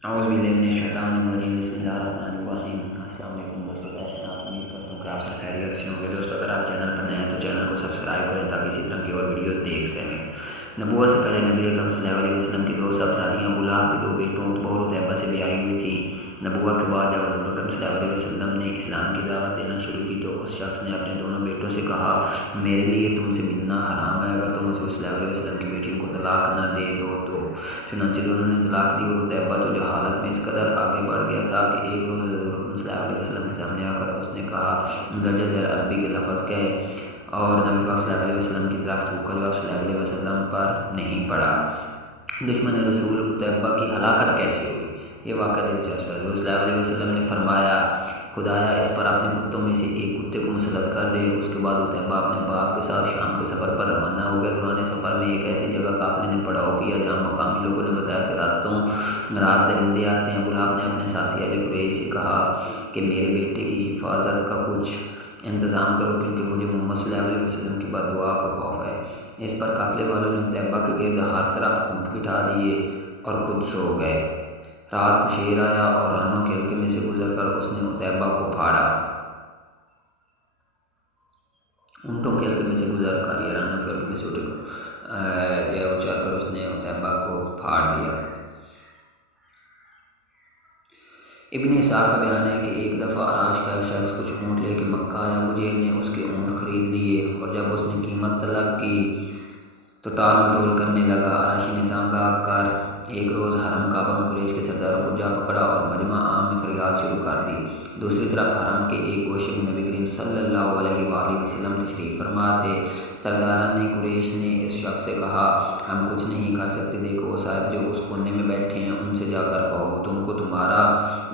औज़ुबिल्लाहिमिनश्शैतानिर्रजीम बिस्मिल्लाहिर्रहमानिर्रहीम। अस्सलाम वालेकुम दोस्तों, कैसे हैं आप? उम्मीद करता हूँ कि आप सब खैरियत से होंगे। दोस्तों, अगर आप चैनल पर नए हैं तो चैनल को सब्सक्राइब करें ताकि इसी तरह की और वीडियोस देख सकें। नबूवत से पहले नबी अकरम सल्लल्लाहु अलैहि वसल्लम की दो साहबजादियाँ अबू लहब के दो बेटों उत्बा और उतैबा से ब्याही हुई थी। नबूवत के बाद जब हज़रत अकरम सल्लल्लाहु अलैहि वसल्लम ने इस्लाम की दावत देना शुरू की तो उस शख्स ने अपने दोनों बेटों से कहा, मेरे लिए तुमसे मिलना हराम है। अगर तुम हज़रत सल्लल्लाहु अलैहि वसल्लम की बेटियों को तलाक न दे दो तो चुनांचे दोनों ने तलाक दी। और उतैबा तो जहालत में इस कदर आगे बढ़ गया था कि एक रोज़ हज़रत सल्लल्लाहु अलैहि वसल्लम के सामने आकर उसने कहा, दर्ज झैर अरबी के लफ्ज़ कहे और नबी पाक सल्लल्लाहु अलैहि वसल्लम की तरफ थूका जो आप सल्लल्लाहु अलैहि वसल्लम पर नहीं पड़ा। दुश्मन रसूल उतैबा की हलाकत कैसे हुई, ये वाक़या दिलचस्प है। जो सल्लल्लाहु अलैहि वसल्लम ने फरमाया, खुदाया इस पर अपने कुत्तों में से एक कुत्ते को मुसल्लत कर दे। उसके बाद उतैबा अपने बाप के साथ शाम के सफ़र पर रवाना हो गया। दौरान सफ़र में एक ऐसी जगह काफ़िले ने पड़ाव किया जहाँ मकामी लोगों ने बताया कि रात दरिंदे आते हैं। गुलाब ने अपने साथी अली कुरैश से कहा कि मेरे बेटे की हिफाजत का कुछ इंतज़ाम करो क्योंकि मुझे मोहम्मद सल्लल्लाहु अलैहि वसल्लम की बद्दुआ का खौफ है। इस पर काफ़िले वालों ने उतैबा के गिर्द हर तरफ ऊँट बिठा दिए और खुद सो गए। रात को शेर आया और रानों के हल्के में से गुजर कर उसने उतैबा को फाड़ा। ऊँटों के हल्के में से गुजर कर या रानों के हल्के में से उछल कर उसने उतैबा को फाड़ दिया। इब्न इसाक का बयान है कि एक दफ़ा अराश का एक शख्स कुछ ऊँट लेके मक्का आया। अबू जहल ने उसके ऊँट खरीद लिए और जब उसने कीमत तलब की तो टाल मटोल करने लगा। अराशी ने तंग आकर एक रोज़ हरम काबा में कुरैश के सरदारों को जा पकड़ा और मजमा आम में फरियाद शुरू कर दी। दूसरी तरफ हरम के एक गोशे में नबी करीम सल्लल्लाहु अलैहि वसल्लम तशरीफ़ फरमा थे। सरदारान कुरैश ने इस शख्स से कहा, हम कुछ नहीं कर सकते, देखो वो साहब जो उस कोने में बैठे हैं उनसे जाकर कहो तुमको तुम्हारा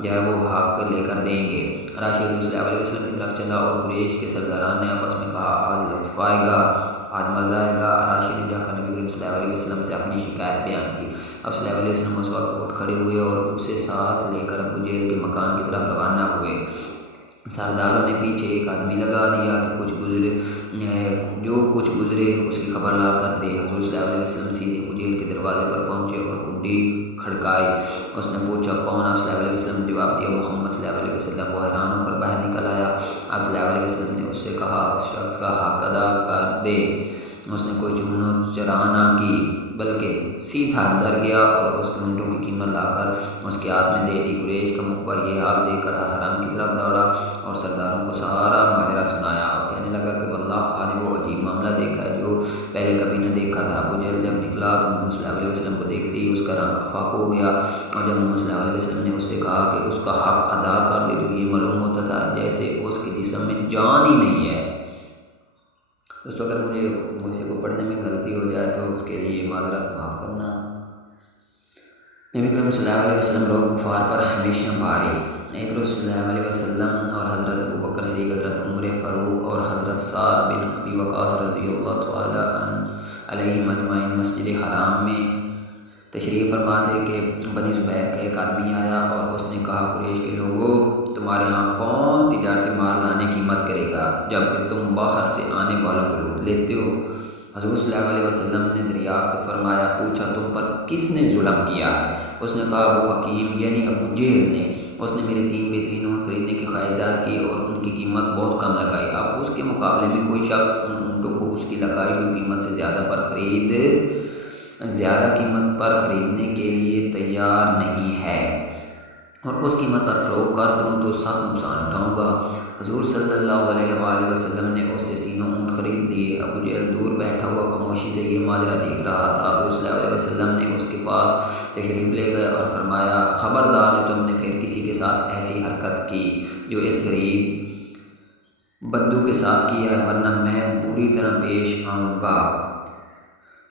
जो है वो हक लेकर देंगे। राशिद सल्लल्लाहु अलैहि वसल्लम की तरफ चला और कुरैश के सरदारान ने आपस में कहा, आज लुत्फ़ आएगा, आज मज़ा आएगा। राशि ने जाकर नबी करीम सल्लल्लाहु अलैहि वसल्लम से अपनी शिकायत बयान की। अब सल्लल्लाहु अलैहि वसल्लम उस वक्त उठ खड़े हुए और उसे साथ लेकर अबू जहल के मकान की तरफ रवाना हुए। सरदारों ने पीछे एक आदमी लगा दिया कि कुछ गुजरे उसकी खबर ला कर दे। हज़रत सल्लल्लाहु अलैहि वसल्लम सीधे अबू जहल के दरवाजे पर पहुँचे और कुंडी खड़काई। उसने पूछा, कौन? आप सल्लल्लाहु अलैहि वसल्लम ने जवाब दिया, मोहम्मद सल्लल्लाहु अलैहि वसल्लम। वो हैरान होकर बाहर निकल आया। आप सल्लल्लाहु अलैहि वसल्लम ने उससे कहा, उस शख्स का हक अदा कर दे। उसने कोई चूनो चरा ना की बल्कि सीधा अंदर गया और उसके ऊँटों की कीमत लाकर उसके हाथ में दे दी। कुरैश का मुखबर ये हाल देखकर हरम की तरफ दौड़ा और सरदारों को सारा माजरा सुनाया और कहने लगा कि वल्लाह आज वो अजीब मामला देखा है जो पहले कभी न देखा था। अबू जहल जब निकला तो मोहम्मद सल्लल्लाहु अलैहि वसल्लम को देखते ही उसका रंग अफाक हो गया और जब मोहम्मद सल्लल्लाहु अलैहि वसल्लम ने उससे कहा कि उसका हक अदा कर दे तो ये मालूम होता था जैसे उसके जिस्म में जान ही नहीं है। दोस्तों, अगर मुझसे को पढ़ने में गलती हो जाए तो उसके लिए माजरत माफ़ करना। नबी करीम सल्लल्लाहु अलैहि वसल्लम रोग गुफ़ार पर हमेशा भारी। एक रोज़ सल्लल्लाहु अलैहि वसल्लम और हज़रत अबू बकर सिद्दीक़, हज़रत उमर फ़ारूक और हज़रत साद बिन अबी वक़ास रज़ियल्लाहु तआला अलैहिम अजमईन मस्जिद हराम में तशरीफ़ फरमा थे कि बनी ज़ुबैर का एक आदमी आया और उसने कहा, कुरैश के लोगों, तुम्हारे यहाँ कौन तिजारती माल लाने की मत करेगा जबकि तुम बाहर से आने वालों को लूट लेते हो। हज़रत सल्लल्लाहु अलैहि वसल्लम ने दरियाफ़्त फरमाया, पूछा तुम पर किसने जुल्म किया है? उसने कहा, वो हकीम यानी अबू जहल ने। उसने मेरे 3 बेहतरीन ऊँट खरीदने की ख्वाहिशात की और उनकी कीमत बहुत कम लगाई। अब उसके मुकाबले में कोई शख्स उन ऊँटों को उसकी लगाई हुई कीमत से ज़्यादा कीमत पर ख़रीदने के लिए तैयार नहीं है और उस कीमत पर फ़रोख्त कर दूँ तो सख्त नुकसान उठाऊँगा। हुज़ूर सल्लल्लाहु अलैहि वसल्लम ने उससे तीनों ऊँट खरीद लिए। अबू जहल दूर बैठा हुआ खामोशी से ये माजरा देख रहा था। हुज़ूर सल्लल्लाहु अलैहि वसल्लम ने उसके पास तशरीफ़ ले गए और फरमाया, ख़बरदार जो तुमने फिर किसी के साथ ऐसी हरकत की जो इस गरीब बद्दू के साथ की है, वरना मैं बुरी तरह पेश आऊँगा।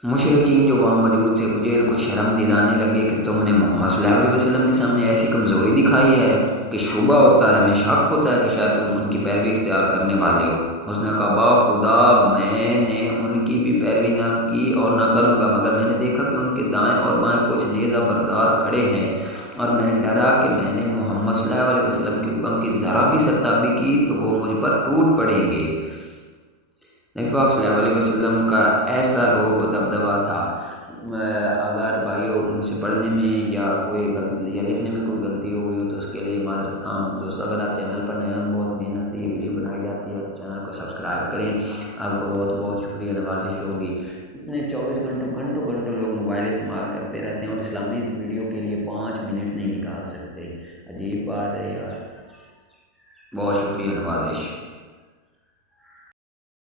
मुशरिकीन जो वहाँ मौजूद थे अबू जहल को शर्म दिलाने लगे कि तुमने मोहम्मद सल्लल्लाहु अलैहि वसल्लम के सामने ऐसी कमज़ोरी दिखाई है कि शुबा होता है, हमें शक होता है कि शायद तुम उनकी पैरवी इख्तियार करने वाले हो। उसने कहा, बाखुदा मैंने उनकी भी पैरवी ना की और ना करूँगा, मगर मैंने देखा कि उनके दाएँ और बाएँ कुछ नेज़ा बरदार खड़े हैं और मैं डरा कि मैंने मोहम्मद सल्लल्लाहु अलैहि वसल्लम के हुक्म की ज़रा भी सरताबी की तो वो मुझ पर टूट पड़ेंगे। नबी पाक सल्लल्लाहु अलैहि वसल्लम का ऐसा रोब व दबदबा था اگر بھائیوں مجھ سے پڑھنے میں یا کوئی غلطی یا لکھنے میں کوئی غلطی ہو گئی ہو تو اس کے لیے معذرت خواہ دوستوں. اگر آپ چینل پر نئے ہیں بہت محنت سے یہ ویڈیو بنائی جاتی ہے تو چینل کو سبسکرائب کریں. آپ کو بہت بہت شکریہ نوازش ہوگی. اتنے 24 گھنٹوں لوگ موبائل استعمال کرتے رہتے ہیں اور اسلامی اس ویڈیو کے لیے 5 منٹ نہیں نکال سکتے. عجیب بات ہے یار. بہت شکریہ نوازش.